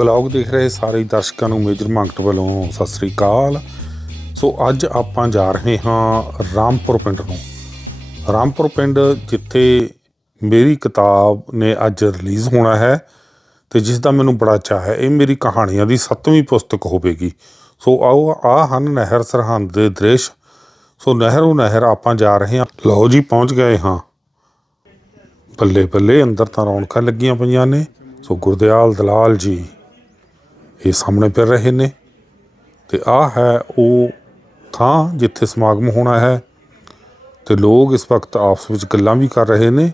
Blog ਦੇਖ ਰਹੇ ਸਾਰੇ ਦਰਸ਼ਕਾਂ ਨੂੰ ਮੇਜਰ ਮੰਗਟ ਵੱਲੋਂ ਸਤਿ ਸ੍ਰੀ ਅਕਾਲ। ਸੋ ਅੱਜ ਆਪਾਂ ਜਾ ਰਹੇ ਹਾਂ ਰਾਮਪੁਰ ਪਿੰਡ ਨੂੰ। ਰਾਮਪੁਰ ਪਿੰਡ ਜਿੱਥੇ ਮੇਰੀ ਕਿਤਾਬ ਨੇ ਅੱਜ ਰਿਲੀਜ਼ ਹੋਣਾ ਹੈ ਤੇ ਜਿਸ ਦਾ ਮੈਨੂੰ ਬੜਾ ਚਾਅ ਹੈ, ਇਹ ਮੇਰੀ ਕਹਾਣੀਆਂ ਦੀ ਸੱਤਵੀਂ ਪੁਸਤਕ ਹੋਵੇਗੀ। ਸੋ ਆਓ ਆ ਹਨ ਨਹਿਰ ਸਰਹੰਦ ਦੇ ਦ੍ਰਿਸ਼। ਸੋ ਨਹਿਰੋਂ ਨਹਿਰ ਆਪਾਂ ਜਾ ਰਹੇ ਹਾਂ। ਲਓ ਜੀ, ਪਹੁੰਚ ਗਏ ਹਾਂ। ਬੱਲੇ ਬੱਲੇ ਅੰਦਰ ਤਾਂ ਰੌਣਕਾਂ ਲੱਗੀਆਂ ਪਈਆਂ ਨੇ। ਸੋ ਗੁਰਦਿਆਲ ਦਲਾਲ ਜੀ ਇਹ ਸਾਹਮਣੇ ਫਿਰ ਰਹੇ ਨੇ। ਤੇ ਆ ਹੈ ਉਹ ਥਾਂ ਜਿੱਥੇ ਸਮਾਗਮ ਹੋਣਾ ਹੈ। ਤੇ ਲੋਕ ਇਸ ਵਕਤ ਆਪਸ ਵਿੱਚ ਗੱਲਾਂ ਵੀ ਕਰ ਰਹੇ ਨੇ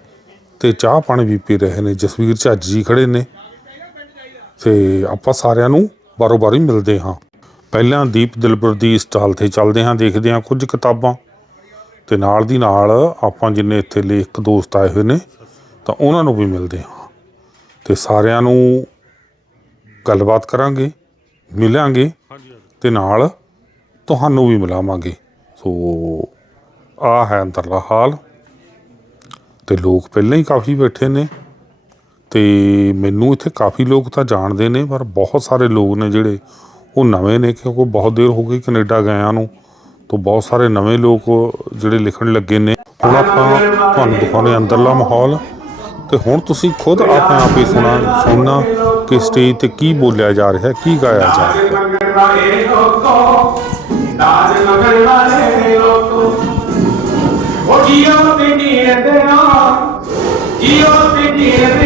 ਤੇ ਚਾਹ ਪਾਣੀ ਵੀ ਪੀ ਰਹੇ ਨੇ। ਜਸਵੀਰ ਝੱਜ ਜੀ ਖੜੇ ਨੇ। ਤੇ ਆਪਾਂ ਸਾਰਿਆਂ ਨੂੰ ਬਾਰੋ ਬਾਰੀ ਮਿਲਦੇ ਹਾਂ। ਪਹਿਲਾਂ ਦੀਪ ਦਿਲਬਰ ਦੀ ਸਟਾਲ ਤੇ ਚੱਲਦੇ ਹਾਂ, ਦੇਖਦੇ ਹਾਂ ਕੁਝ ਕਿਤਾਬਾਂ। ਤੇ ਨਾਲ ਦੀ ਨਾਲ ਆਪਾਂ ਜਿੰਨੇ ਇੱਥੇ ਲੇਖਕ ਦੋਸਤ ਆਏ ਹੋਏ ਨੇ, ਤਾਂ ਉਹਨਾਂ ਨੂੰ ਵੀ ਮਿਲਦੇ ਹਾਂ। ਤੇ ਸਾਰਿਆਂ ਨੂੰ ਗੱਲਬਾਤ ਕਰਾਂਗੇ ਮਿਲਾਂਗੇ ਤੇ ਨਾਲ ਤੁਹਾਨੂੰ ਵੀ ਮਿਲਾਵਾਂਗੇ। ਸੋ ਆ ਹੈ ਅੰਦਰਲਾ ਹਾਲ ਤੇ ਲੋਕ ਪਹਿਲਾਂ ਹੀ ਕਾਫੀ ਬੈਠੇ ਨੇ ਤੇ ਮੈਨੂੰ ਇੱਥੇ ਕਾਫੀ ਲੋਕ ਤਾਂ ਜਾਣਦੇ ਨੇ ਪਰ ਬਹੁਤ ਸਾਰੇ ਲੋਕ ਨੇ ਜਿਹੜੇ ਉਹ ਨਵੇਂ ਨੇ ਕਿਉਂਕਿ ਬਹੁਤ ਦੇਰ ਹੋ ਗਈ ਕੈਨੇਡਾ ਗਿਆਂ ਨੂੰ ਤੋਂ ਬਹੁਤ ਸਾਰੇ ਨਵੇਂ ਲੋਕ ਜਿਹੜੇ ਲਿਖਣ ਲੱਗੇ ਨੇ। ਹੁਣ ਆਪਾਂ ਤੁਹਾਨੂੰ ਦਿਖਾਉਣੇ ਅੰਦਰਲਾ ਮਾਹੌਲ ਤੇ ਹੁਣ ਤੁਸੀਂ ਖੁਦ ਆਪਣੇ ਆਪ ਹੀ ਸੁਣਾ ਸੁਣਨਾ ਕਿ ਸਟੇਜ ਤੇ ਕੀ ਬੋਲਿਆ ਜਾ ਰਿਹਾ ਹੈ ਕੀ ਗਾਇਆ ਜਾ ਰਿਹਾ ਹੈ ਮੰਗਣ ਵਾਲੇ ਲੋਕੋ ਦਾਜ ਮੰਗਣ ਵਾਲੇ ਲੋਕੋ ਉਹ ਜੀਓ ਤੇ ਨੀਂਦੇ ਆ ਜੀਓ ਤੇ ਨੀਂਦੇ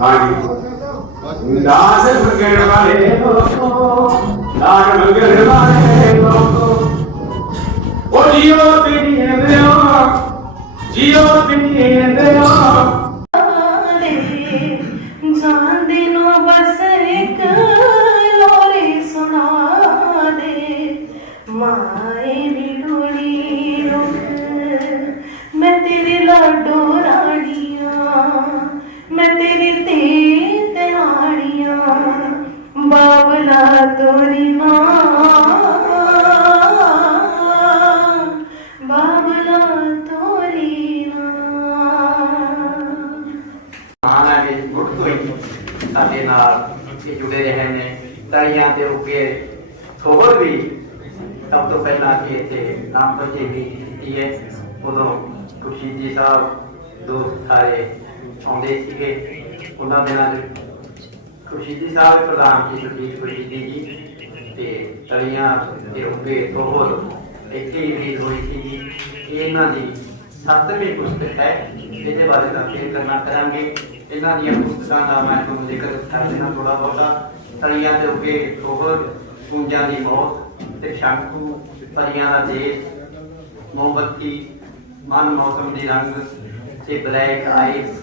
ਹਾਂਜੀ। ਦਾਜ ਮੰਗਣ ਵਾਲੇ ਲੋਕੋ ਦਾਜ ਮੰਗਣ ਵਾਲੇ ਲੋਕੋ। ਉਹ ਜੀਓ ਤੇ ਨੀਂਦੇ ਆ, ਜੀਓ ਤੇ ਨੀਂਦੇ ਆ। ਜਾਂਦੇ ਨੂੰ ਬਸ ਬਾਬਲਾ ਤੋਰੀ ਮਾਂ ਬਾਬਲਾ ਤੋਰੀ ਮਾਂ ਆਣਾ ਦੇ ਮੁੱਢ ਤੋਂ ਹੀ ਸਾਡੇ ਨਾਲ ਇਹ ਜੁੜੇ ਰਹੇ ਨੇ ਤਾਲੀਆਂ ਦੇ ਉੱਗੇ ਹੋਰ ਵੀ ਸਭ ਤੋਂ ਪਹਿਲਾਂ ਕਿ ਇੱਥੇ ਨਾਮ ਤੋਂ ਵੀ ਕੀਤੀ ਹੈ ਉਦੋਂ ਖੁਸ਼ੀ ਜੀ ਸਾਹਿਬ ਦੋਸਤ ਸਾਰੇ ਆਉਂਦੇ ਸੀਗੇ ਉਹਨਾਂ ਦਿਨਾਂ ਦੇ ਖੁਸ਼ੀ ਜੀ ਸਾਹਿਬ ਪ੍ਰਧਾਨ ਜੀ ਸੁਦੀਪ ਖੁਸ਼ੀ ਜੀ ਜੀ ਤੇ ਤਲੀਆਂ ਦੇ ਉੱਗੇ ਹੋਰ ਇੱਥੇ ਹੀ ਰਿਲੀਜ਼ ਹੋਈ ਸੀ ਇਹ ਇਹਨਾਂ ਦੀ ਸੱਤਵੀਂ ਪੁਸਤਕ ਹੈ, ਇਹਦੇ ਬਾਰੇ ਤਾਂ ਫਿਰ ਕਰਨਾ ਕਰਾਂਗੇ। ਇਹਨਾਂ ਦੀਆਂ ਪੁਸਤਕਾਂ ਦਾ ਮੈਂ ਤੁਹਾਨੂੰ ਜ਼ਿਕਰ ਕਰ ਦੇਣਾ ਥੋੜਾ ਬਹੁਤਾ। ਤਲੀਆਂ ਦੇ ਉੱਗੇ ਹੋਰ ਪੂੰਜਾਂ ਦੀ ਮੌਤ ਤੇ ਸ਼ੰਕੂ ਪਰੀਆਂ ਦਾ ਦੇਸ਼, ਮੋਮਬੱਤੀ, ਮਨ ਮੌਸਮ ਦੀ ਰੰਗ ਤੇ ਬਲੈਕ ਆਈਸ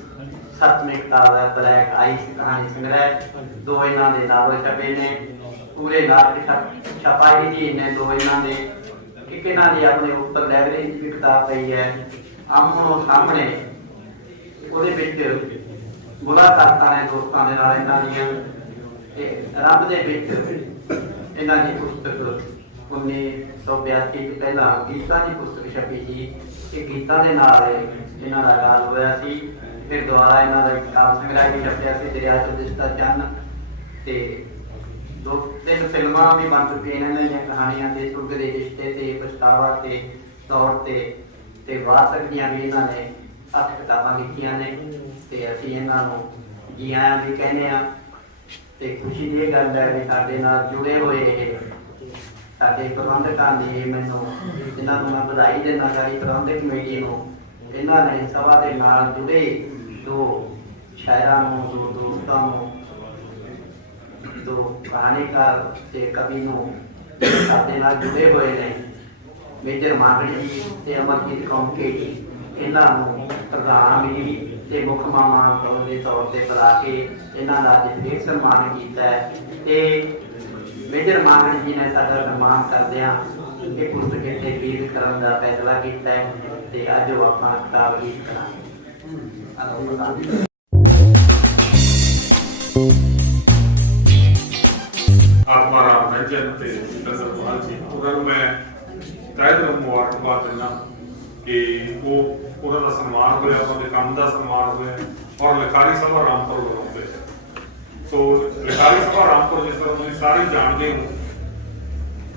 ਸੱਤਵੀਂ ਕਿਤਾਬ ਹੈ ਬਲੈਕ ਆਈਸ ਕਹਾਣੀ ਸੰਗ੍ਰਹਿ। ਦੋ ਇਹਨਾਂ ਦੇ ਨਾਵਲ ਛਪੇ ਨੇ। ਪੂਰੇ ਛਪ- ਛਪਾਈ ਜੀ ਨੇ ਦੋ ਇਹਨਾਂ ਦੇ। ਇੱਕ ਇਹਨਾਂ ਦੀ ਆਪਣੇ ਉੱਪਰ ਲਾਇਬ੍ਰੇਰੀ ਦੀ ਕਿਤਾਬ ਪਈ ਹੈ। ਆਮੋ ਸਾਹਮਣੇ। ਉਹਦੇ ਵਿੱਚ ਮੁਲਾਕਾਤਾਂ ਨੇ ਦੋਸਤਾਂ ਦੇ ਨਾਲ ਇਹਨਾਂ ਦੀਆਂ। ਤੇ ਰੱਬ ਦੇ ਵਿੱਚ ਇਹਨਾਂ ਦੀ ਪੁਸਤਕ 1982 ਤੋਂ ਪਹਿਲਾਂ ਗੀਤਾ ਦੀ ਪੁਸਤਕ ਛਪੀ ਸੀ। ਇਹ ਗੀਤਾ ਦੇ ਨਾਲ ਇਹਨਾਂ ਦਾ ਗਾਲ ਹੋਇਆ ਸੀ। ਫਿਰ ਦੁਬਾਰਾ ਇਹਨਾਂ ਦਾ ਕਿਤਾਬ ਸੰਗ੍ਰਹਿ ਵੀ ਛਪਿਆ ਸੀ ਦਰਿਆ ਤੋਂ ਦਿਸਦਾ ਚੰਨ ਤੇ ਦੋ ਤਿੰਨ ਫਿਲਮਾਂ ਵੀ ਬਣ ਚੁੱਕੀਆਂ ਇਹਨਾਂ ਦੀਆਂ ਕਹਾਣੀਆਂ ਤੇ ਸੁਰਗ ਦੇ ਰਿਸ਼ਤੇ ਤੇ ਪਛਤਾਵਾ ਤੇ ਤੌਰ ਤੇ ਤੇ ਵਾਰਤਕ ਦੀਆਂ ਵੀ ਇਹਨਾਂ ਨੇ ਅੱਠ ਕਿਤਾਬਾਂ ਲਿਖੀਆਂ ਨੇ, ਤੇ ਅਸੀਂ ਇਹਨਾਂ ਨੂੰ ਜੀ ਆਇਆਂ ਵੀ ਕਹਿੰਦੇ ਆ ਤੇ ਖੁਸ਼ੀ ਦੀ ਇਹ ਗੱਲ ਹੈ ਵੀ ਸਾਡੇ ਨਾਲ ਜੁੜੇ ਹੋਏ ਇਹ ਸਾਡੇ ਪ੍ਰਬੰਧਕਾਂ ਨੇ ਮੈਨੂੰ ਜਿਨ੍ਹਾਂ ਨੂੰ ਮੈਂ ਵਧਾਈ ਦੇਣਾ ਚਾਹੀ ਪ੍ਰਬੰਧਕ ਕਮੇਟੀ ਨੂੰ, ਇਹਨਾਂ ਨੇ ਸਭਾ ਦੇ ਨਾਲ ਜੁੜੇ ਦੋ ਸ਼ਾਇਰਾਂ ਨੂੰ, ਦੋ ਦੋਸਤਾਂ ਨੂੰ, ਦੋ ਕਹਾਣੀਕਾਰ ਤੇ ਕਵੀ ਨੂੰ ਸਾਡੇ ਨਾਲ ਜੁੜੇ ਹੋਏ ਨੇ। ਮੇਜਰ ਮਾਗੜੀ ਜੀ ਤੇ ਅਮਰਜੀਤ ਕੌਂਕੇ ਜੀ, ਇਹਨਾਂ ਨੂੰ ਪ੍ਰਧਾਨ ਵੀ ਤੇ ਮੁੱਖ ਮਹਿਮਾਨ ਦੇ ਤੌਰ ਤੇ ਬੁਲਾ ਕੇ ਇਹਨਾਂ ਦਾ ਅੱਜ ਫੇਰ ਸਨਮਾਨ ਕੀਤਾ ਹੈ। ਤੇ ਮੇਜਰ ਮਾਗੜੀ ਜੀ ਨੇ ਸਾਡਾ ਸਨਮਾਨ ਕਰਦਿਆਂ ਇਹ ਪੁਸਤਕ ਇੱਥੇ ਪੇਸ਼ ਕਰਨ ਦਾ ਫੈਸਲਾ ਕੀਤਾ ਤੇ ਅੱਜ ਉਹ ਆਪਣਾ ਕਿਤਾਬ ਆਤਮਾ ਰਾਮ ਰੰਜਨ ਤੇ ਨਜ਼ਰਪਾਲ ਜੀ। ਉਹਨਾਂ ਨੂੰ ਮੈਂ ਤਹਿ ਦਿਲੋਂ ਮੁਬਾਰਕਬਾਦ ਦਿੰਦਾ ਕਿ ਉਹ ਉਹਨਾਂ ਦਾ ਸਨਮਾਨ ਹੋਇਆ ਉਹਨਾਂ ਦੇ ਕੰਮ ਦਾ ਸਨਮਾਨ ਹੋਇਆ ਔਰ ਲਖਾਰੀ ਸਭਾ ਰਾਮਪੁਰ ਵੱਲੋਂ ਹੋਇਆ। ਸੋ ਲਖਾਰੀ ਸਭਾ ਰਾਮਪੁਰ ਜਿਸ ਤਰ੍ਹਾਂ ਤੁਸੀਂ ਸਾਰੇ ਜਾਣਦੇ ਹੋ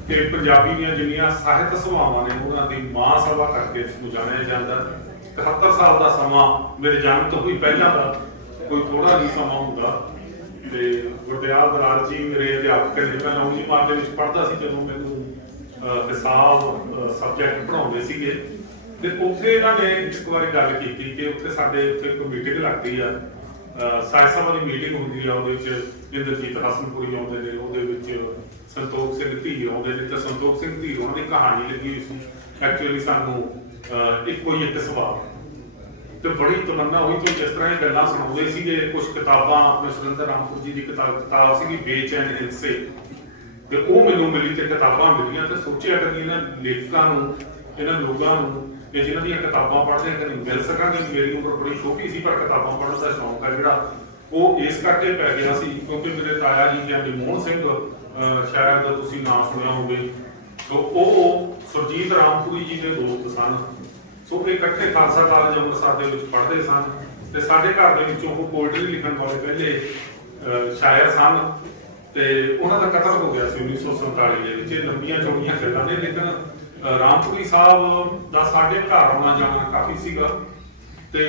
ਕਿ ਪੰਜਾਬੀ ਦੀਆਂ ਜਿੰਨੀਆਂ ਸਾਹਿਤ ਸਭਾਵਾਂ ਨੇ, ਉਹਨਾਂ ਦੀ ਮਾਂ ਸਭਾ ਕਰਕੇ ਇਸ ਨੂੰ ਜਾਣਿਆ ਜਾਂਦਾ। ਹੈ 71 ਸਾਲ ਦਾ ਸਮਾਂ ਮੇਰੇ ਜਨਮ ਤੋਂ ਵੀ ਪਹਿਲਾਂ ਦਾ ਕੋਈ ਥੋੜਾ ਨਹੀਂ ਸਮਾਂ ਹੁੰਦਾ ਤੇ ਗੁਰਦਿਆਲ ਦਰਾਰ ਜੀ ਮੇਰੇ ਅਧਿਆਪਕ ਨੇ ਮੈਂ ਨੌਵੀਂ ਜਮਾਤ ਦੇ ਵਿੱਚ ਪੜ੍ਹਦਾ ਸੀ ਜਦੋਂ ਮੈਨੂੰ ਹਿਸਾਬ ਸਬਜੈਕਟ ਪੜ੍ਹਾਉਂਦੇ ਸੀਗੇ। ਤੇ ਉੱਥੇ ਇਹਨਾਂ ਨੇ ਇੱਕ ਵਾਰੀ ਗੱਲ ਕੀਤੀ ਕਿ ਉੱਥੇ ਸਾਡੇ ਉੱਥੇ ਇੱਕ ਮੀਟਿੰਗ ਲੱਗਦੀ ਆ। ਅਹ, ਸਾਹਿਤ ਦੀ ਮੀਟਿੰਗ ਹੁੰਦੀ ਆ ਉਹਦੇ ਵਿੱਚ ਇੰਦਰਜੀਤ ਹਸਨਪੁਰੀ ਆਉਂਦੇ ਨੇ ਉਹਦੇ ਵਿੱਚ ਸੰਤੋਖ ਸਿੰਘ ਧੀਰ ਆਉਂਦੇ ਨੇ। ਤੇ ਸੰਤੋਖ ਸਿੰਘ ਧੀਰ ਉਹਨਾਂ ਦੀ ਕਹਾਣੀ ਲੱਗੀ ਹੋਈ ਸੀ। ਐਕਚੁਅਲੀ ਸਾਨੂੰ ਇੱਕੋ ਹੀ ਇੱਕ ਸਵਾਲ ਤੇ ਬੜੀ ਤਮੰਨਾ ਹੋਈ ਕਿ ਜਿਸ ਤਰ੍ਹਾਂ ਇਹ ਗੱਲਾਂ ਸੁਣਾਉਂਦੇ ਸੀਗੇ ਕੁਝ ਕਿਤਾਬਾਂ ਆਪਣੇ ਸੁਰਿੰਦਰ ਰਾਮਪੁਰ ਜੀ ਦੀ ਕਿਤਾਬ ਕਿਤਾਬ ਸੀਗੀ ਬੇਚੈਨ ਹਿੱਸੇ। ਤੇ ਉਹ ਮੈਨੂੰ ਮਿਲੀ ਤੇ ਕਿਤਾਬਾਂ ਮਿਲੀਆਂ ਤੇ ਸੋਚਿਆ ਕਿ ਇਹਨਾਂ ਲੇਖਕਾਂ ਨੂੰ ਇਹਨਾਂ ਲੋਕਾਂ ਨੂੰ ਕਿ ਜਿਨ੍ਹਾਂ ਦੀਆਂ ਕਿਤਾਬਾਂ ਪੜ੍ਹਦੇ ਕਦੇ ਮਿਲ ਸਕਾਂਗੇ। ਮੇਰੀ ਉਮਰ ਬੜੀ ਛੋਟੀ ਸੀ ਪਰ ਕਿਤਾਬਾਂ ਪੜ੍ਹਨ ਦਾ ਸ਼ੌਂਕ ਹੈ ਜਿਹੜਾ ਉਹ ਇਸ ਕਰਕੇ ਪੈ ਗਿਆ ਸੀ ਕਿਉਂਕਿ ਮੇਰੇ ਤਾਇਆ ਜੀ ਜਾਂਦੇ ਮੋਹਨ ਸਿੰਘ ਅਹ, ਸ਼ਾਇਦ ਤੁਸੀਂ ਨਾਮ ਸੁਣਿਆ ਹੋਵੇ। ਸੋ ਉਹ ਸੁਰਜੀਤ ਰਾਮਪੁਰੀ ਜੀ ਦੇ ਦੋਸਤ ਸਨ। ਸੋ ਇਕੱਠੇ ਖਾਲਸਾ ਕਾਲਜ ਅੰਮ੍ਰਿਤਸਰ ਦੇ ਵਿੱਚ ਪੜ੍ਹਦੇ ਸਨ ਤੇ ਸਾਡੇ ਘਰ ਦੇ ਵਿੱਚੋਂ ਉਹ ਪੋਇਟਰੀ ਲਿਖਣ ਵਾਲੇ ਪਹਿਲੇ ਸ਼ਾਇਰ ਸਨ ਤੇ ਉਹਨਾਂ ਦਾ ਕਤਲ ਹੋ ਗਿਆ ਸੀ 1947 ਦੇ ਵਿੱਚ। ਇਹ ਲੰਬੀਆਂ ਚੌੜੀਆਂ ਗੱਲਾਂ ਨੇ, ਲੇਕਿਨ ਰਾਮਪੁਰੀ ਸਾਹਿਬ ਦਾ ਸਾਡੇ ਘਰ ਆਉਣਾ ਜਾਣਾ ਕਾਫੀ ਸੀਗਾ ਤੇ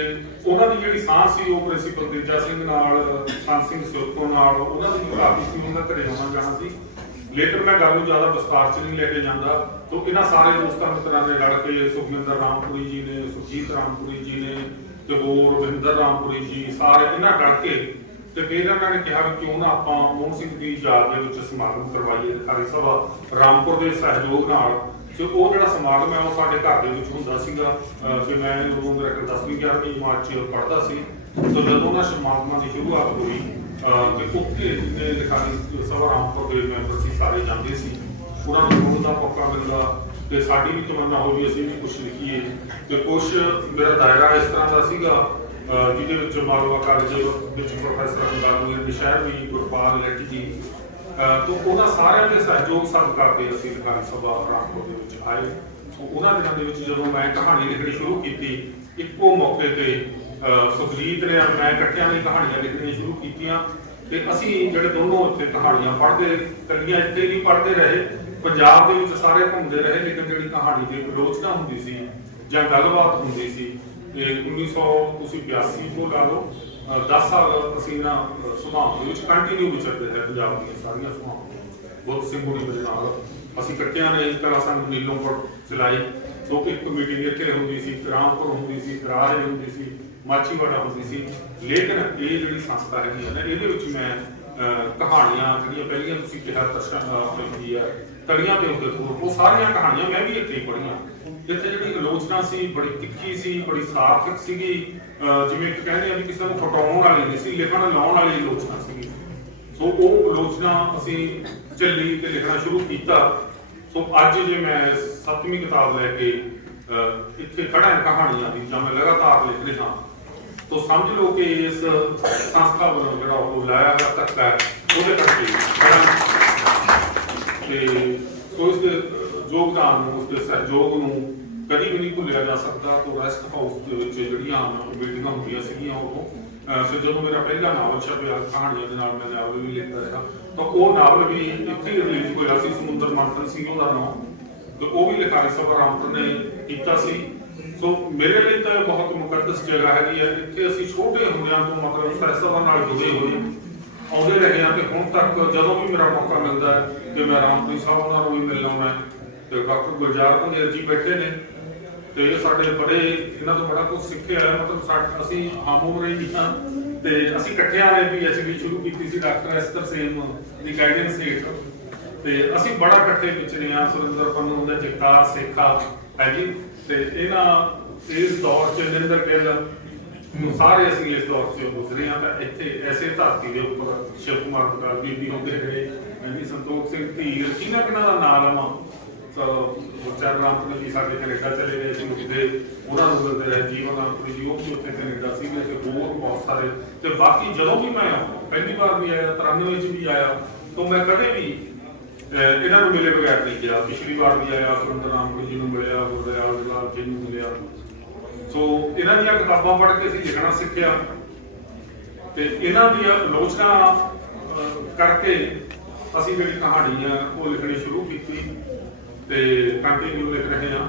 ਉਹਨਾਂ ਦੀ ਜਿਹੜੀ ਸਾਂਝ ਸੀ ਉਹ ਪ੍ਰਿੰਸੀਪਲ ਤੇਜਾ ਸਿੰਘ ਨਾਲ ਸੰਤ ਸਿੰਘ ਸੁਰਤੋਂ ਨਾਲ, ਉਹਨਾਂ ਦੀ ਕਾਫੀ ਸੀ, ਉਹਨਾਂ ਦਾ ਘਰੇ ਆਉਣਾ ਜਾਣਾ ਸੀ। ਲੇਕਿਨ ਮੈਂ ਗੱਲ ਨੂੰ ਜ਼ਿਆਦਾ ਵਿਸਤਾਰ ਚ ਨਹੀਂ ਲੈ ਕੇ ਜਾਂਦਾ, ਤੋਂ ਇਹਨਾਂ ਸਾਰੇ ਦੋਸਤਾਂ ਮਿੱਤਰਾਂ ਨੇ ਰਲ ਕੇ ਸੁਖਮਿੰਦਰ ਰਾਮਪੁਰੀ ਜੀ ਨੇ ਸੁਜੀਤ ਰਾਮਪੁਰੀ ਜੀ ਨੇ ਤੇ ਹੋਰ ਵਿੰਦਰ ਰਾਮਪੁਰੀ ਜੀ, ਸਾਰੇ ਇਹਨਾਂ ਰਲ ਕੇ ਤੇ ਫਿਰ ਇਹਨਾਂ ਨੇ ਕਿਹਾ ਵੀ ਕਿਉਂ ਨਾ ਆਪਾਂ ਮੋਹਨ ਸਿੰਘ ਦੀ ਯਾਦ ਦੇ ਵਿੱਚ ਸਮਾਗਮ ਕਰਵਾਈਏ। ਖਾਲੀ ਸਭਾ ਰਾਮਪੁਰ ਦੇ ਸਹਿਯੋਗ ਨਾਲ ਤੇ ਉਹ ਜਿਹੜਾ ਸਮਾਗਮ ਹੈ, ਉਹ ਸਾਡੇ ਘਰ ਦੇ ਵਿੱਚ ਹੁੰਦਾ ਸੀਗਾ। ਅਹ ਕਿ ਮੈਂ ਉਦੋਂ ਮੇਰਾ 10ਵੀਂ 11ਵੀਂ ਜਮਾਤ ਚ ਪੜ੍ਹਦਾ ਸੀ। ਸੋ ਜਦੋਂ ਉਹਨਾਂ ਸਮਾਗਮਾਂ ਦੀ ਸ਼ੁਰੂਆਤ ਹੋਈ, ਅਹ ਤੇ ਉੱਥੇ ਜਿੰਨੇ ਲਿਖਾਰੀ ਸਭਾ ਰਾਮਪੁਰ ਦੇ ਮੈਂਬਰ ਸੀ, ਸਾਰੇ ਜਾਂਦੇ ਸੀ। ਉਹਨਾਂ ਨੂੰ ਸੁਣਨ ਦਾ ਮੌਕਾ ਮਿਲਦਾ ਤੇ ਸਾਡੀ ਵੀ ਤਮੰਨਾ ਹੋ ਹੋਈ ਅਸੀਂ ਵੀ ਕੁਝ ਲਿਖੀਏ। ਤੇ ਕੁਝ ਮੇਰਾ ਦਾਇਰਾ ਇਸ ਤਰ੍ਹਾਂ ਦਾ ਸੀਗਾ ਜਿਹਦੇ ਵਿੱਚ ਮਾਲਵਾ ਕਾਲਜ ਵਿੱਚ ਪ੍ਰੋਫੈਸਰ ਗਾਲੂ ਦੇ ਸ਼ਹਿਰ ਵੀ, ਗੁਰਪਾਲ ਲੈਟੀ ਜੀ ਤੋਂ ਉਹਨਾਂ ਸਾਰਿਆਂ ਦੇ ਸਹਿਯੋਗ ਸਦਕਾ ਤੇ ਅਸੀਂ ਲਿਖਾਰੀ ਸਭਾ ਰਾਮਪੁਰ ਦੇ ਵਿੱਚ ਆਏ। ਉਹਨਾਂ ਦਿਨਾਂ ਦੇ ਵਿੱਚ ਜਦੋਂ ਮੈਂ ਕਹਾਣੀ ਲਿਖਣੀ ਸ਼ੁਰੂ ਕੀਤੀ, ਇੱਕੋ ਮੌਕੇ ਤੇ ਸੁਖਜੀਤ ਨੇ ਮੈਂ ਇਕੱਠਿਆਂ ਨੇ ਕਹਾਣੀਆਂ ਲਿਖਣੀਆਂ ਸ਼ੁਰੂ ਕੀਤੀਆਂ ਤੇ ਅਸੀਂ ਜਿਹੜੇ ਦੋਨੋਂ ਉੱਥੇ ਕਹਾਣੀਆਂ ਪੜ੍ਹਦੇ ਕੱਲੀਆਂ ਇੱਥੇ ਵੀ ਪੜ੍ਹਦੇ ਰਹੇ, ਪੰਜਾਬ ਦੇ ਵਿੱਚ ਸਾਰੇ ਘੁੰਮਦੇ ਰਹੇ, ਲੇਕਿਨ ਜਿਹੜੀ ਕਹਾਣੀ ਦੀ ਆਲੋਚਨਾ ਹੁੰਦੀ ਸੀ ਜਾਂ ਗੱਲਬਾਤ ਹੁੰਦੀ ਸੀ, ਇਹ 1900 ਤੁਸੀਂ 82 ਤੋਂ ਲਾ ਲਓ 10 ਸਾਲ ਅਸੀਂ ਨਾ ਸੁਭਾਅ ਦੇ ਵਿੱਚ ਕੰਟੀਨਿਊ ਵਿਚਰਦੇ ਰਹੇ ਪੰਜਾਬ ਦੀਆਂ ਸਾਰੀਆਂ ਸੁਭਾਵਾਂ। ਬਹੁਤ ਸਿੰਬੋਲੀ ਦੇ ਨਾਲ। ਅਸੀਂ ਇਕੱਠਿਆਂ ਨੇ ਕਲਾ ਸਾਨੂੰ ਨੀਲੋਂਪੁਰ ਚਲਾਈ। ਦੋ ਕਮੇਟੀ ਮੀਟਿੰਗ ਇੱਥੇ ਹੁੰਦੀ ਸੀ ਰਾਮਪੁਰ ਹੁੰਦੀ ਸੀ ਕਰਾਜ ਹੁੰਦੀ ਸੀ ਮਾਚੀਵਾੜਾ ਹੁੰਦੀ ਸੀ। ਲੇਕਿਨ ਇਹ ਜਿਹੜੀ ਸੰਸਥਾ ਹੈਗੀ ਹੈ ਨਾ, ਇਹਦੇ ਵਿੱਚ ਮੈਂ ਕਹਾਣੀਆਂ ਜਿਹੜੀਆਂ ਪਹਿਲੀਆਂ ਤੁਸੀਂ ਕਿਹਾ, ਦਰਸ਼ਨ ਹੁੰਦੀ ਆ ਤਲੀਆਂ ਦੇ ਉੱਤੇ ਫੂਲ ਉਹ ਸਾਰੀਆਂ ਕਹਾਣੀਆਂ ਮੈਂ ਵੀ ਇੱਥੇ ਹੀ ਪੜ੍ਹੀਆਂ। ਇੱਥੇ ਜਿਹੜੀ ਆਲੋਚਨਾ ਸੀ, ਬੜੀ ਤਿੱਖੀ ਸੀ, ਬੜੀ ਸਾਰਥਕ ਸੀਗੀ। ਜਿਵੇਂ ਕਿ ਕਹਿੰਦੇ ਆ ਵੀ ਕਿਸੇ ਨੂੰ ਫਟਾਉਣ ਵਾਲੀ ਨਹੀਂ ਸੀ, ਲਿਖਣ ਲਾਉਣ ਵਾਲੀ ਆਲੋਚਨਾ ਸੀਗੀ। ਸੋ ਉਹ ਆਲੋਚਨਾ ਅਸੀਂ ਚੱਲੀ ਤੇ ਲਿਖਣਾ ਸ਼ੁਰੂ ਕੀਤਾ। ਸੋ ਅੱਜ ਜੇ ਮੈਂ ਸੱਤਵੀਂ ਕਿਤਾਬ ਲੈ ਕੇ ਇੱਥੇ ਖੜਾ ਕਹਾਣੀਆਂ ਦੀ, ਜਾਂ ਮੈਂ ਲਗਾਤਾਰ ਲਿਖ ਰਿਹਾ ਤੋ ਸਮਝ ਲਓ ਕਿ ਇਸ ਸੰਸਥਾ ਵੱਲੋਂ ਜਿਹੜਾ ਉਹ ਲਾਇਆ ਹੋਇਆ ਤੱਕ ਉਹਦੇ ਕਰਕੇ ਖੜਾ ਤੇ ਸੋ ਇਸ ਦੇ ਯੋਗਦਾਨ ਨੂੰ ਉਸ ਦੇ ਸਹਿਯੋਗ ਨੂੰ ਕਦੀ ਵੀ ਨਹੀਂ ਭੁੱਲਿਆ ਜਾ ਸਕਦਾ। ਤੋਂ ਰੈਸਟ ਹਾਊਸ ਦੇ ਵਿੱਚ ਜਿਹੜੀਆਂ ਮੀਟਿੰਗਾਂ ਹੁੰਦੀਆਂ ਸੀਗੀਆਂ ਉਹ ਫਿਰ ਜਦੋਂ ਮੇਰਾ ਪਹਿਲਾ ਨਾਵਲ ਛਪਿਆ, ਕਹਾਣੀਆਂ ਦੇ ਨਾਲ ਮੈਂ ਨਾਵਲ ਵੀ ਲਿਖਦਾ ਰਿਹਾ। ਤਾਂ ਉਹ ਨਾਵਲ ਵੀ ਇੱਥੇ ਰਿਲੀਜ਼ ਹੋਇਆ ਸੀ, ਸਮੁੰਦਰ ਮੰਥਨ ਸੀ ਉਹਦਾ ਨਾਮ। ਤੇ ਉਹ ਵੀ ਲਿਖਾਰੀ ਸਭਾ ਰਾਮਪੁਰ ਨੇ ਕੀਤਾ ਸੀ। ਸੋ ਮੇਰੇ ਲਈ ਤਾਂ ਬਹੁਤ ਮੁਕੱਦਸ ਜਗ੍ਹਾ ਹੈਗੀ ਹੈ। ਇੱਥੇ ਅਸੀਂ ਛੋਟੇ ਹੁੰਦਿਆਂ ਤੋਂ ਮਤਲਬ ਸਾਹਿਤ ਨਾਲ ਜੁੜੇ ਹੋਏ ਆਉਂਦੇ ਰਹੇ ਹਾਂ ਤੇ ਹੁਣ ਤੱਕ ਜਦੋਂ ਵੀ ਮੇਰਾ ਮੌਕਾ ਮਿਲਦਾ ਹੈ ਕਿ ਮੈਂ ਰਾਮਪੁਰੀ ਸਾਹਿਬ ਉਹਨਾਂ ਨੂੰ ਵੀ ਮਿਲ ਆਉਣਾ ਤੇ ਡਾਕਟਰ ਗੁਲਜ਼ਾਰ ਪੰਗੇਰ ਜੀ ਬੈਠੇ ਨੇ ਤੇ ਇਹ ਸਾਡੇ ਬੜੇ ਇਹਨਾਂ ਤੋਂ ਬੜਾ ਕੁਝ ਸਿੱਖਿਆ ਹੈ, ਮਤਲਬ ਸਾ- ਅਸੀਂ ਆਮ ਉਮਰ ਹੀ ਨਹੀਂ ਹਾਂ ਤੇ ਅਸੀਂ ਇਕੱਠਿਆਂ ਨੇ ਵੀ ਐਚਡੀ ਸ਼ੁਰੂ ਕੀਤੀ ਸੀ, ਡਾਕਟਰ ਐਸਤਰ ਸੇਮ ਦੀ ਗਾਈਡੈਂਸ ਹੇਠ ਤੇ ਅਸੀਂ ਬੜਾ ਇਕੱਠੇ ਵਿਚਰੇ ਆ ਸੁਰਿੰਦਰ ਪੰਨੂ ਦਾ ਜਗਤਾਰ ਸੇਖਾ ਹੈ ਜੀ ਤੇ ਇਹਨਾਂ, ਇਸ ਦੌਰ ਚ ਨਿੰਦਰ ਗਿੱਲ ਨੂੰ ਸਾਰੇ ਅਸੀਂ ਇਸ ਦੌਰ ਚ ਗੁਜ਼ਰੇ ਆ ਤਾਂ ਇੱਥੇ ਐਸੇ ਧਰਤੀ ਦੇ ਉੱਪਰ ਸ਼ਿਵ ਕੁਮਾਰ ਬਟਾਲ ਬੀਬੀ ਹੁੰਦੇ ਰਹੇ ਹਾਂਜੀ ਸੰਤੋਖ ਸਿੰਘ ਧੀਰ ਕਿਹਨਾਂ ਕਿਹਨਾਂ ਦਾ ਨਾਮ ਲਵਾਂ? ਚਰਨ ਰਾਮਪੁਰ ਜੀ ਸਾਡੇ ਕੈਨੇਡਾ ਚਲੇ ਗਏ ਸੀ, ਉੱਥੇ ਉਹਨਾਂ ਨੂੰ ਮਿਲਦੇ ਰਹੇ, ਜੀਵਨ ਰਾਮਪੁਰ ਜੀ ਉਹ ਵੀ ਉੱਥੇ ਕੈਨੇਡਾ ਸੀ ਤੇ ਹੋਰ ਬਹੁਤ ਸਾਰੇ, ਤੇ ਬਾਕੀ ਜਦੋਂ ਵੀ ਮੈਂ ਪਹਿਲੀ ਵਾਰ ਵੀ ਆਇਆ 93 ਚ ਵੀ ਆਇਆ, ਤਾਂ ਮੈਂ ਕਦੇ ਵੀ ਇਹਨਾਂ ਨੂੰ ਮਿਲੇ ਬਗੈਰ ਨਹੀਂ ਗਿਆ। ਪਿਛਲੀ ਵਾਰ ਵੀ ਆਇਆ ਸੁਰਿੰਦਰ ਰਾਮਪੁਰ ਜੀ ਨੂੰ ਮਿਲਿਆ, ਗੁਰਦਿਆਲ ਜਲਾਲ ਜੀ ਨੂੰ ਮਿਲਿਆ। ਸੋ ਇਹਨਾਂ ਦੀਆਂ ਕਿਤਾਬਾਂ ਪੜ੍ਹ ਕੇ ਅਸੀਂ ਲਿਖਣਾ ਸਿੱਖਿਆ ਤੇ ਇਹਨਾਂ ਦੀ ਆਲੋਚਨਾ ਕਰਕੇ ਅਸੀਂ ਜਿਹੜੀ ਕਹਾਣੀ ਆ ਉਹ ਲਿਖਣੀ ਸ਼ੁਰੂ ਕੀਤੀ ਤੇ ਕੰਟੀਨਿਊ ਲਿਖ ਰਹੇ ਹਾਂ।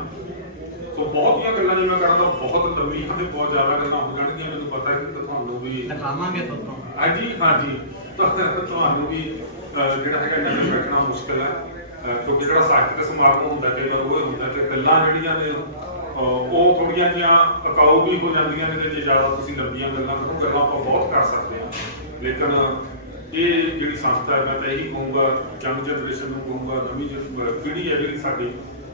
ਸੋ ਬਹੁਤੀਆਂ ਗੱਲਾਂ ਜਿਵੇਂ ਕਰਦਾ ਬਹੁਤ ਹਨ ਤੇ ਬਹੁਤ ਜ਼ਿਆਦਾ ਗੱਲਾਂ ਹੋ ਜਾਣਗੀਆਂ ਮੈਨੂੰ ਪਤਾ ਹੈ ਕਿ ਤੁਹਾਨੂੰ ਵੀ ਦਿਖਾਵਾਂਗੇ ਤੁਹਾਨੂੰ। ਹਾਂਜੀ ਹਾਂਜੀ। ਤੁਹਾਨੂੰ ਵੀ ਜਿਹੜਾ ਹੈਗਾ ਇਹਨਾਂ ਨੂੰ ਰੱਖਣਾ ਮੁਸ਼ਕਲ ਹੈ। ਕਿਉਂਕਿ ਜਿਹੜਾ ਸਾਹਿਤਕ ਸਮਾਗਮ ਹੁੰਦਾ ਕਈ ਵਾਰ ਉਹ ਹੁੰਦਾ ਕਿ ਗੱਲਾਂ ਜਿਹੜੀਆਂ ਨੇ ਉਹ ਥੋੜੀਆਂ ਜਿਹੀਆਂ ਅਕਾਊ ਵੀ ਹੋ ਜਾਂਦੀਆਂ ਨੇ ਤੇ ਜੇ ਜ਼ਿਆਦਾ ਤੁਸੀਂ ਲੰਬੀਆਂ ਗੱਲਾਂ ਕਰੋ, ਗੱਲਾਂ ਆਪਾਂ ਬਹੁਤ ਕਰ ਸਕਦੇ ਹਾਂ। ਲੇਕਿਨ ਇਹ ਜਿਹੜੀ ਸੰਸਥਾ ਹੈ, ਮੈਂ ਤਾਂ ਇਹੀ ਕਹੂੰਗਾ ਯੰਗ ਜਨਰੇਸ਼ਨ ਨੂੰ ਕਹੂੰਗਾ, ਨਵੀਂ ਪੀੜ੍ਹੀ ਹੈ ਜਿਹੜੀ ਸਾਡੀ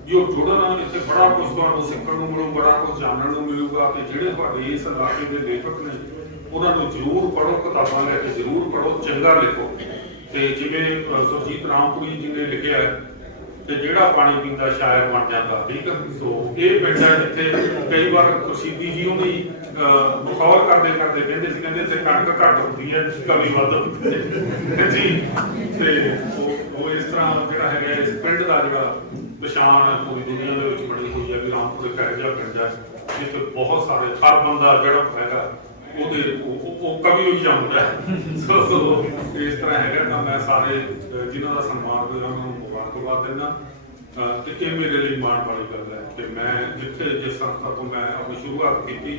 ਜੋ ਜੁੜਨ ਇੱਥੇ ਬੜਾ ਕੁਝ ਤੁਹਾਨੂੰ ਸਿੱਖਣ ਨੂੰ ਮਿਲੂ, ਬੜਾ ਕੁਝ ਜਾਣਨ ਨੂੰ ਮਿਲੂਗਾ ਤੇ ਜਿਹੜੇ ਤੁਹਾਡੇ ਇਸ ਇਲਾਕੇ ਦੇ ਲੇਖਕ ਨੇ, ਉਹਨਾਂ ਨੂੰ ਜ਼ਰੂਰ ਪੜ੍ਹੋ, ਕਿਤਾਬਾਂ ਲੈ ਕੇ ਜ਼ਰੂਰ ਪੜ੍ਹੋ, ਚੰਗਾ ਲਿਖੋ। ਤੇ ਜਿਵੇਂ ਸੁਰਜੀਤ ਰਾਮਪੁਰੀ ਜੀ ਨੇ ਲਿਖਿਆ ਹੈ ਤੇ ਜਿਹੜਾ ਪਾਣੀ ਪੀਂਦਾ ਸ਼ਾਇਰ ਬਣ ਜਾਂਦਾ ਠੀਕ ਸੋ ਇਹ ਪਿੰਡ ਹੈ ਜਿੱਥੇ ਕਈ ਵਾਰ ਖੁਰਸ਼ੀਦੀ ਜੀ ਉਹਨੇ ਬਖੌਰ ਕਰਦੇ ਕਰਦੇ ਕਹਿੰਦੇ ਸੀ ਕਹਿੰਦੇ ਇੱਥੇ ਕਣਕ ਘੱਟ ਹੁੰਦੀ ਹੈ ਕਵੀ ਵੱਧ ਜੀ ਤੇ ਉਹ ਇਸ ਤਰ੍ਹਾਂ ਜਿਹੜਾ ਹੈਗਾ ਇਸ ਪਿੰਡ ਦਾ ਜਿਹੜਾ ਪਛਾਣ ਪੂਰੀ ਦੁਨੀਆ ਦੇ ਵਿੱਚ ਬਣੀ ਹੋਈ ਹੈ ਵੀ ਰਾਮਪੁਰ ਇੱਕ ਇਹੋ ਜਿਹਾ ਪਿੰਡ ਹੈ ਜਿੱਥੇ ਬਹੁਤ ਸਾਰੇ ਹਰ ਬੰਦਾ ਜਿਹੜਾ ਹੈਗਾ ਉਹਦੇ ਉਹ- ਕਵੀ ਹੋਈ ਜਾਂਦਾ ਸੋ ਇਸ ਤਰ੍ਹਾਂ ਹੈਗਾ ਤਾਂ ਮੈਂ ਸਾਰੇ ਅਹ, ਜਿਨ੍ਹਾਂ ਦਾ ਸਨਮਾਨ ਕਰਦਾ ਉਹਨਾਂ ਨੂੰ ਮੁਬਾਰਕਬਾਦ ਦਿੰਦਾ ਤੇ ਇਹ ਮੇਰੇ ਲਈ ਮਾਣ ਵਾਲੀ ਗੱਲ ਹੈ ਕਿ ਮੈਂ ਜਿੱਥੇ, ਜਿਸ ਸੰਸਥਾ ਤੋਂ ਮੈਂ ਆਪਣੀ ਸ਼ੁਰੂਆਤ ਕੀਤੀ,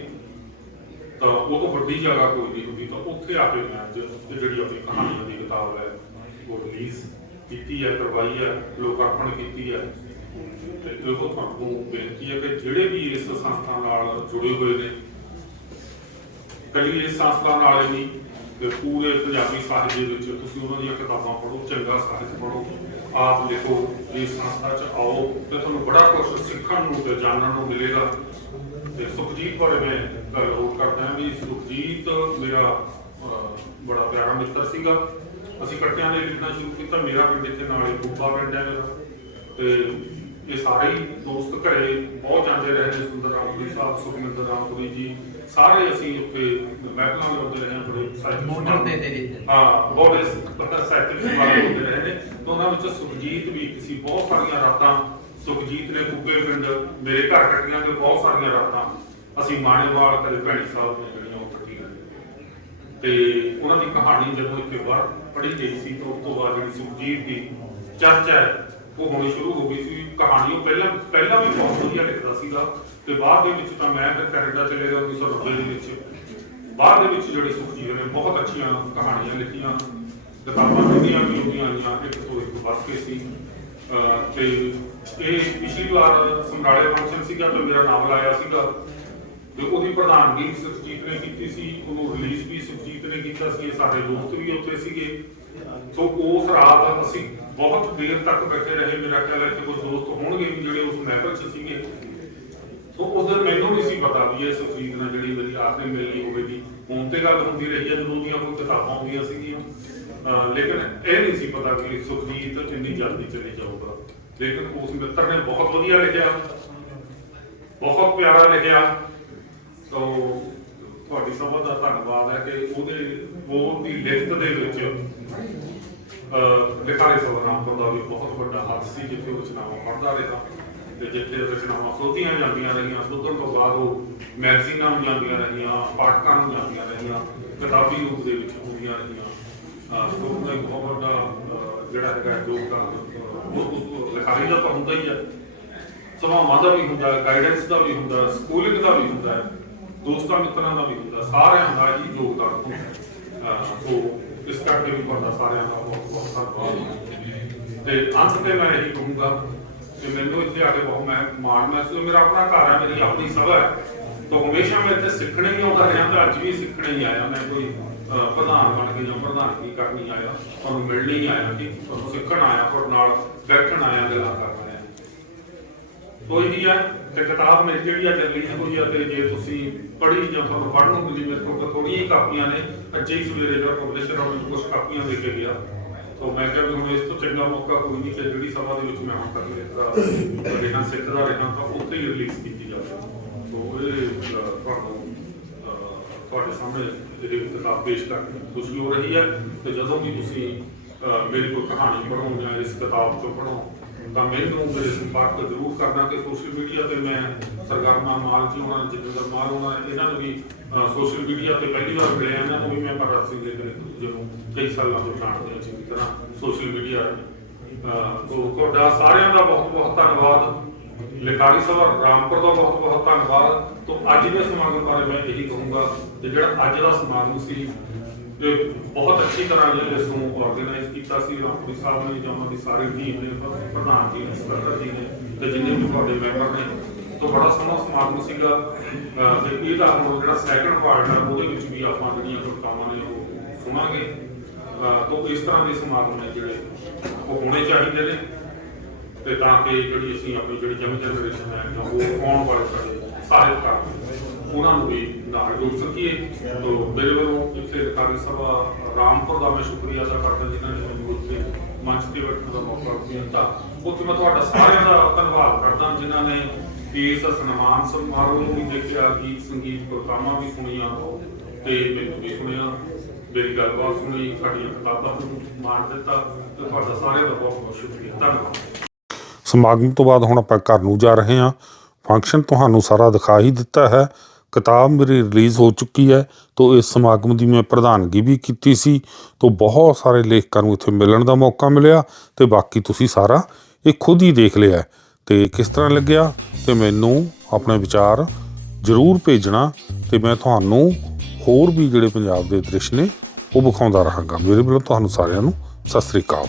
ਤਾਂ ਉਹ ਤੋਂ ਵੱਡੀ ਜਗ੍ਹਾ ਕੋਈ ਨਹੀਂ ਹੁੰਦੀ, ਤਾਂ ਉੱਥੇ ਆ ਕੇ ਮੈਂ ਜਿਹੜੀ ਆਪਣੀ ਕਹਾਣੀਆਂ ਦੀ ਕਿਤਾਬ ਹੈ, ਉਹ ਰਿਲੀਜ਼ ਕੀਤੀ ਹੈ, ਕਰਵਾਈ ਹੈ, ਲੋਕਾਰਪਣ ਕੀਤੀ ਹੈ। ਤੇ ਇਹੋ ਤੁਹਾਨੂੰ ਬੇਨਤੀ ਹੈ ਕਿ ਜਿਹੜੇ ਵੀ ਇਸ ਸੰਸਥਾ ਨਾਲ ਜੁੜੇ ਹੋਏ ਨੇ, ਕਦੀ ਇਸ ਸੰਸਥਾ ਨਾਲ ਹੀ ਨਹੀਂ ਤੇ ਪੂਰੇ ਪੰਜਾਬੀ ਸਾਹਿਤ ਦੇ ਵਿੱਚ ਤੁਸੀਂ ਉਹਨਾਂ ਦੀਆਂ ਕਿਤਾਬਾਂ ਪੜ੍ਹੋ, ਚੰਗਾ ਸਾਹਿਤ ਪੜ੍ਹੋ। ਆਪ ਲਿਖੋ ਇਸ ਸੰਸਥਾ 'ਚ ਆਓ ਤੇ ਤੁਹਾਨੂੰ ਬੜਾ ਕੁਝ ਸਿੱਖਣ ਨੂੰ ਤੇ ਜਾਣਨ ਨੂੰ ਮਿਲੇਗਾ। ਤੇ ਸੁਖਜੀਤ ਬਾਰੇ ਮੈਂ ਗੱਲ ਹੋਰ ਕਰਦਾ ਵੀ ਸੁਖਜੀਤ ਮੇਰਾ ਬੜਾ ਪਿਆਰਾ ਮਿੱਤਰ ਸੀਗਾ। ਅਸੀਂ ਇਕੱਠਿਆਂ ਨੇ ਲਿਖਣਾ ਸ਼ੁਰੂ ਕੀਤਾ, ਮੇਰਾ ਪਿੰਡ ਇੱਥੇ ਨਾਲ ਹੀ ਗੁੱਬਾ ਪਿੰਡ ਹੈ ਮੇਰਾ। ਤੇ ਇਹ ਸਾਰੇ ਹੀ ਦੋਸਤ ਘਰੇ ਬਹੁਤ ਜਾਂਦੇ ਰਹੇ ਨੇ ਸੁੰਦਰ ਰਾਮਪੁਰੀ ਸਾਹਿਬ, ਸੁਖਮਿੰਦਰ ਰਾਮਪੁਰੀ ਜੀ ਸਾਰੇ ਅਸੀਂ ਉੱਥੇ ਮਹਿਕਲਾਂ ਲਾਉਂਦੇ ਰਹੇ ਹਾਂ ਬੜੇ ਮੋਟਰ ਤੇ ਤੇਰੀ ਹਾਂ ਬਹੁਤ ਇਸ ਪਤਾ ਸਾਹਿਤ ਸਮਾਗਮ ਹੁੰਦੇ ਰਹੇ ਨੇ ਤੇ ਉਹਨਾਂ ਵਿੱਚ ਸੁਖਜੀਤ ਵੀ ਇੱਕ ਸੀ ਬਹੁਤ ਸਾਰੀਆਂ ਰਾਤਾਂ ਸੁਖਜੀਤ ਨੇ ਕੁੱਬੇ ਪਿੰਡ ਮੇਰੇ ਘਰ ਕੱਟੀਆਂ ਤੇ ਬਹੁਤ ਸਾਰੀਆਂ ਰਾਤਾਂ ਅਸੀਂ ਮਾਣੇਵਾਲ ਕਦੇ ਭੈਣੀ ਸਾਹਿਬ ਨੇ ਜਿਹੜੀਆਂ ਉਹ ਕੱਟੀਆਂ ਤੇ ਉਹਨਾਂ ਦੀ ਕਹਾਣੀ ਜਦੋਂ ਇੱਥੇ ਬਾਹਰ ਪੜ੍ਹੀ ਗਈ ਸੀ ਤਾਂ ਉਸ ਤੋਂ ਬਾਅਦ ਜਿਹੜੀ ਸੁਖਜੀਤ ਦੀ ਚਰਚਾ ਉਹ ਹੋਣੀ ਸ਼ੁਰੂ ਹੋ ਗਈ ਸੀ। ਕਹਾਣੀ ਉਹ ਪਹਿਲਾਂ ਪਹਿਲਾਂ ਵੀ ਬਹੁਤ ਵਧੀਆ ਲਿਖਦਾ ਸੀਗਾ। ਤੇ ਬਾਅਦ ਦੇ ਵਿੱਚ ਤਾਂ ਮੈਂ ਫਿਰ ਕੈਨੇਡਾ ਚਲੇ ਗਿਆ 1990 ਦੇ ਵਿੱਚ। ਬਾਅਦ ਦੇ ਵਿੱਚ ਜਿਹੜੇ ਸੁਖਜੀਤ ਨੇ, ਬਹੁਤ ਅੱਛੀਆਂ ਕਹਾਣੀਆਂ ਲਿਖੀਆਂ, ਕਿਤਾਬਾਂ ਜਿਹੜੀਆਂ ਵੀ ਹੁੰਦੀਆਂ ਆਈਆਂ ਇੱਕ ਤੋਂ ਇੱਕ ਵੱਧ ਕੇ ਸੀ। ਤੇ ਇਹ ਪਿਛਲੀ ਵਾਰ ਸਮਰਾਲੇ ਫੰਕਸ਼ਨ ਸੀਗਾ ਤੇ ਮੇਰਾ ਨਾਮ ਲਾਇਆ ਸੀਗਾ। ਤੇ ਉਹਦੀ ਪ੍ਰਧਾਨਗੀ ਸੁਖਜੀਤ ਨੇ ਕੀਤੀ ਸੀ, ਉਹਨੂੰ ਰਿਲੀਜ਼ ਵੀ ਸੁਖਜੀਤ ਨੇ ਕੀਤਾ ਸੀ ਸਾਡੇ ਦੋਸਤ ਵੀ ਉੱਥੇ ਸੀਗੇ। ਸੋ ਉਸ ਰਾਤ ਅਸੀਂ ਬਹੁਤ ਦੇਰ ਤੱਕ ਬੈਠੇ ਰਹੇ, ਮੇਰਾ ਖਿਆਲ ਹੈ ਕਿ ਕੁਝ ਦੋਸਤ ਹੋਣਗੇ ਵੀ ਜਿਹੜੇ ਉਸ ਮਹਿਫਲ 'ਚ ਸੀਗੇ। ਸੋ ਉਸ ਦਿਨ ਮੈਨੂੰ ਨਹੀਂ ਸੀ ਪਤਾ ਵੀ ਇਹ ਸੁਖਜੀਤ ਨਾਲ ਜਿਹੜੀ ਮੇਰੀ ਆਖਰੀ ਮਿਲਣੀ ਹੋਵੇਗੀ। ਹੁਣ ਤੇ ਗੱਲ ਹੁੰਦੀ ਰਹੀ ਹੈ, ਜਦੋਂ ਦੀਆਂ ਕੋਈ ਕਿਤਾਬਾਂ ਆਉਂਦੀਆਂ ਸੀਗੀਆਂ। ਲੇਕਿਨ ਇਹ ਨਹੀਂ ਸੀ ਪਤਾ ਕਿ ਸੁਖਜੀਤ ਇੰਨੀ ਜਲਦੀ ਚਲੇ ਜਾਊਗਾ। ਲੇਕਿਨ ਉਸ ਮਿੱਤਰ ਨੇ ਬਹੁਤ ਵਧੀਆ ਲਿਖਿਆ। ਬਹੁਤ ਪਿਆਰਾ ਲਿਖਿਆ। ਸੋ ਤੁਹਾਡੀ ਸਮਝ ਦਾ ਧੰਨਵਾਦ ਹੈ ਕਿ ਉਹਦੇ ਉਹ ਦੀ ਲਿਖਤ ਦੇ ਵਿੱਚ ਲਿਖਾਰੇ ਲਿਖਾਰੇ ਸਵਰਾਮਪੁਰ ਦਾ ਵੀ ਬਹੁਤ ਵੱਡਾ ਹੱਥ ਸੀ, ਜਿੱਥੇ ਉਹ ਰਚਨਾਵਾਂ ਪੜ੍ਹਦਾ ਰਿਹਾ। ਤੇ ਜਿੱਥੇ ਰਚਨਾਵਾਂ ਸੋਧੀਆਂ ਜਾਂਦੀਆਂ ਰਹੀਆਂ, ਸੋਧਣ ਤੋਂ ਬਾਅਦ ਉਹ ਮੈਗਜ਼ੀਨਾਂ ਨੂੰ ਜਾਂਦੀਆਂ ਰਹੀਆਂ, ਪਾਠਕਾਂ ਨੂੰ ਜਾਂਦੀਆਂ ਰਹੀਆਂ, ਕਿਤਾਬੀ ਰੂਪ ਦੇ ਵਿੱਚ ਹੁੰਦੀਆਂ ਰਹੀਆਂ। ਸੋ ਉਹਦਾ ਇੱਕ ਬਹੁਤ ਵੱਡਾ ਜਿਹੜਾ ਹੈਗਾ ਯੋਗਦਾਨ ਉਹ ਉਹ ਦਾ ਤਾਂ ਹੁੰਦਾ ਹੀ ਹੈ ਸਭਾਵਾਂ ਦਾ ਵੀ ਹੁੰਦਾ ਗਾਈਡੈਂਸ ਦਾ ਵੀ ਹੁੰਦਾ ਸਕੂਲਿੰਗ ਦਾ ਵੀ ਹੁੰਦਾ, ਦੋਸਤਾਂ ਮਿੱਤਰਾਂ ਦਾ ਵੀ ਹੁੰਦਾ, ਸਾਰਿਆਂ ਦਾ ਹੀ ਯੋਗਦਾਨ ਹੁੰਦਾ ਸੋ ਇਸ ਕਰਕੇ ਵੀ ਤੁਹਾਡਾ ਸਾਰਿਆਂ ਦਾ ਬਹੁਤ ਬਹੁਤ ਧੰਨਵਾਦ। ਤੇ ਅੰਤ ਤੇ ਮੈਂ ਇਹੀ ਕਹੂੰਗਾ ਕਿ ਮੈਨੂੰ ਇੱਥੇ ਆ ਕੇ ਬਹੁਤ ਮੈਂ ਮਾਣ ਮਹਿਸੂਸ ਮੇਰਾ ਆਪਣਾ ਘਰ ਹੈ, ਮੇਰੀ ਆਪਣੀ ਸਭਾ ਹੈ। ਤਾਂ ਹਮੇਸ਼ਾ ਮੈਂ ਇੱਥੇ ਸਿੱਖਣੇ ਹੀ ਆਉਂਦਾ ਰਿਹਾ ਤੇ ਅੱਜ ਵੀ ਸਿੱਖਣੇ ਹੀ ਆਇਆ। ਮੈਂ ਕੋਈ ਪ੍ਰਧਾਨ ਬਣ ਕੇ ਜਾਂ ਪ੍ਰਧਾਨਗੀ ਕਰਨੀ ਆਇਆ। ਤੁਹਾਨੂੰ ਮਿਲਣ ਹੀ ਆਇਆ ਕਿ ਤੁਹਾਨੂੰ ਸਿੱਖਣ ਆਇਆ, ਤੁਹਾਡੇ ਨਾਲ ਬੈਠਣ ਆਇਆ, ਗੱਲਾਂ ਕਰਨ ਆਇਆ। ਕੋਈ ਨਹੀਂ ਹੈ ਤੇ ਕਿਤਾਬ ਮੇਰੀ ਜਿਹੜੀ ਆ ਰਿਲੀਜ਼ ਹੋਈ ਆ ਤੇ ਜੇ ਤੁਸੀਂ ਪੜ੍ਹੀ ਜਾਂ ਤੁਹਾਨੂੰ ਪੜ੍ਹਨ ਨੂੰ ਮਿਲੀ, ਮੇਰੇ ਕੋਲ ਥੋੜੀਆਂ ਹੀ ਕਾਪੀਆਂ ਨੇ। ਅੱਜ ਹੀ ਸਵੇਰੇ ਜਿਹੜਾ ਪਬਲਿਸ਼ਰ ਆ ਕੁਝ ਕਾਪੀਆਂ ਦੇ ਕੇ ਗਿਆ। ਸੋ ਮੈਂ ਕਿਹਾ ਵੀ ਹੁਣ ਇਸ ਤੋਂ ਚੰਗਾ ਮੌਕਾ ਕੋਈ ਨਹੀਂ ਕਿ ਜਿਹੜੀ ਸਭਾ ਦੇ ਵਿੱਚ ਮੈਂ ਹੁਣ ਤੱਕ ਲਿਖਦਾ ਰਿਹਾ ਸਿੱਖਦਾ ਰਿਹਾ ਤਾਂ ਉੱਥੇ ਹੀ ਰਿਲੀਜ਼ ਕੀਤੀ ਜਾਵੇ। ਸੋ ਇਹ ਤੁਹਾਨੂੰ ਤੁਹਾਡੇ ਸਾਹਮਣੇ ਜਿਹੜੀ ਕਿਤਾਬ ਪੇਸ਼ ਕਰਕੇ ਖੁਸ਼ੀ ਹੋ ਰਹੀ ਹੈ। ਤੇ ਜਦੋਂ ਵੀ ਤੁਸੀਂ ਮੇਰੀ ਕੋਈ ਕਹਾਣੀ ਪੜ੍ਹੋ ਜਾਂ ਇਸ ਕਿਤਾਬ ਤੋਂ ਪੜ੍ਹੋ, ਤਾਂ ਮੈਨੂੰ ਮੇਰੇ ਸੰਪਰਕ ਜ਼ਰੂਰ ਕਰਨਾ ਕਿ ਸੋਸ਼ਲ ਮੀਡੀਆ ਤੇ ਮੈਂ ਸਰਗਰਮਾ ਮਾਲ ਜੀ ਹੋਣਾ ਜਿੰਦਰ ਮਾਲ ਹੋਣਾ, ਇਹਨਾਂ ਨੂੰ ਵੀ ਸੋਸ਼ਲ ਮੀਡੀਆ ਤੇ ਪਹਿਲੀ ਵਾਰ ਮਿਲਿਆ, ਇਹਨਾਂ ਨੂੰ ਵੀ ਮੈਂ ਭਗਤ ਸਿੰਘ ਦੇ ਜਿਹਨੂੰ ਕਈ ਸਾਲਾਂ ਤੋਂ ਜਾਣਦੇ ਹਾਂ ਤਰ੍ਹਾਂ ਸੋਸ਼ਲ ਮੀਡੀਆ ਤੁਹਾਡਾ ਸਾਰਿਆਂ ਦਾ ਬਹੁਤ ਬਹੁਤ ਧੰਨਵਾਦ। ਲਿਖਾਰੀ ਸਭਾ, ਰਾਮਪੁਰ ਦਾ ਬਹੁਤ ਬਹੁਤ ਧੰਨਵਾਦ। ਤੋਂ ਅੱਜ ਦੇ ਸਮਾਗਮ ਬਾਰੇ ਮੈਂ ਇਹੀ ਕਹੂੰਗਾ ਕਿ ਜਿਹੜਾ ਅੱਜ ਦਾ ਸਮਾਗਮ ਸੀ, ਇਹ ਬਹੁਤ ਅੱਛੀ ਤਰ੍ਹਾਂ ਜੇ ਇਸ ਨੂੰ ਆਰਗੇਨਾਈਜ਼ ਕੀਤਾ ਸੀ। ਰਾਮਪੁਰੀ ਸਾਹਿਬ ਨੇ ਜਾਂ ਉਹਨਾਂ ਦੀ ਸਾਰੀ ਟੀਮ ਨੇ ਪ੍ਰਧਾਨ ਜੀ ਨੇ, ਸਕੱਤਰ ਜੀ ਨੇ ਤੇ ਜਿੰਨੇ ਵੀ ਤੁਹਾਡੇ ਮੈਂਬਰ ਨੇ। ਤੋਂ ਬੜਾ ਸੋਹਣਾ ਸਮਾਗਮ ਸੀਗਾ। ਤੇ ਇਹਦਾ ਹੁਣ ਜਿਹੜਾ ਸੈਕੰਡ ਪਾਰਟ ਆ, ਉਹਦੇ ਵਿੱਚ ਵੀ ਆਪਾਂ ਜਿਹੜੀਆਂ ਕਵਿਤਾਵਾਂ ਨੇ ਉਹ ਸੁਣਾਂਗੇ। ਤੋਂ ਇਸ ਤਰ੍ਹਾਂ ਦੇ ਸਮਾਗਮ ਨੇ ਜਿਹੜੇ ਉਹ ਹੋਣੇ ਚਾਹੀਦੇ ਨੇ ਤੇ ਤਾਂ ਕਿ ਜਿਹੜੀ ਅਸੀਂ ਆਪਣੀ ਜਿਹੜੀ ਜੰਗ ਜਨਰੇਸ਼ਨ ਹੈ ਉਹ ਆਉਣ ਵਾਲੇ ਸਾਡੇ ਸਾਹਿਤਕਾਰ ਉਹਨਾਂ ਨੂੰ ਵੀ ਨਾਲ ਜੋੜ ਸਕੀਏ। ਤੋ ਮੇਰੇ ਵੱਲੋਂ ਇੱਥੇ ਅਧਿਕਾਰੀ ਸਭਾ ਰਾਮਪੁਰ ਦਾ ਮੈਂ ਸ਼ੁਕਰੀਆ ਅਦਾ ਕਰਦਾ ਜਿਨ੍ਹਾਂ ਨੇ ਮੈਨੂੰ ਇੱਥੇ ਮੰਚ ਤੇ ਬੈਠਣ ਦਾ ਮੌਕਾ ਦਿੱਤਾ। ਉੱਥੇ ਮੈਂ ਤੁਹਾਡਾ ਸਾਰਿਆਂ ਦਾ ਧੰਨਵਾਦ ਕਰਦਾ ਜਿਨ੍ਹਾਂ ਨੇ ਇਸ ਸਨਮਾਨ ਸਮਾਰੋਹ ਨੂੰ ਵੀ ਦੇਖਿਆ, ਗੀਤ ਸੰਗੀਤ ਪ੍ਰੋਗਰਾਮਾਂ ਵੀ ਸੁਣੀਆਂ ਤੇ ਮੈਨੂੰ ਵੀ ਸੁਣਿਆ। ਮੇਰੀ ਗੱਲਬਾਤ ਸੁਣੀ ਸਾਡੀਆਂ ਕਿਤਾਬਾਂ ਨੂੰ ਮਾਣ ਦਿੱਤਾ ਤੇ ਤੁਹਾਡਾ ਸਾਰਿਆਂ ਦਾ ਬਹੁਤ ਬਹੁਤ ਸ਼ੁਕਰੀਆ, ਧੰਨਵਾਦ। ਸਮਾਗਮ ਤੋਂ ਬਾਅਦ ਹੁਣ ਆਪਾਂ ਘਰ ਨੂੰ ਜਾ ਰਹੇ ਹਾਂ। ਫੰਕਸ਼ਨ ਤੁਹਾਨੂੰ ਸਾਰਾ ਦਿਖਾ ਹੀ ਦਿੱਤਾ ਹੈ। ਕਿਤਾਬ ਮੇਰੀ ਰਿਲੀਜ਼ ਹੋ ਚੁੱਕੀ ਹੈ ਤੋਂ ਇਸ ਸਮਾਗਮ ਦੀ ਮੈਂ ਪ੍ਰਧਾਨਗੀ ਵੀ ਕੀਤੀ ਸੀ ਤੋਂ ਬਹੁਤ ਸਾਰੇ ਲੇਖਕਾਂ ਨੂੰ ਇੱਥੇ ਮਿਲਣ ਦਾ ਮੌਕਾ ਮਿਲਿਆ ਤੇ ਬਾਕੀ ਤੁਸੀਂ ਸਾਰਾ ਇਹ ਖੁਦ ਹੀ ਦੇਖ ਲਿਆ ਹੈ। ਤੇ ਕਿਸ ਤਰ੍ਹਾਂ ਲੱਗਿਆ? ਤੇ ਮੈਨੂੰ ਆਪਣੇ ਵਿਚਾਰ ਜ਼ਰੂਰ ਭੇਜਣਾ ਤੇ ਮੈਂ ਤੁਹਾਨੂੰ ਹੋਰ ਵੀ ਜਿਹੜੇ ਪੰਜਾਬ ਦੇ ਦ੍ਰਿਸ਼ ਨੇ ਉਹ ਵਿਖਾਉਂਦਾ ਰਹਾਂਗਾ। ਮੇਰੇ ਵੱਲੋਂ ਤੁਹਾਨੂੰ ਸਾਰਿਆਂ ਨੂੰ ਸਤਿ ਸ੍ਰੀ ਅਕਾਲ।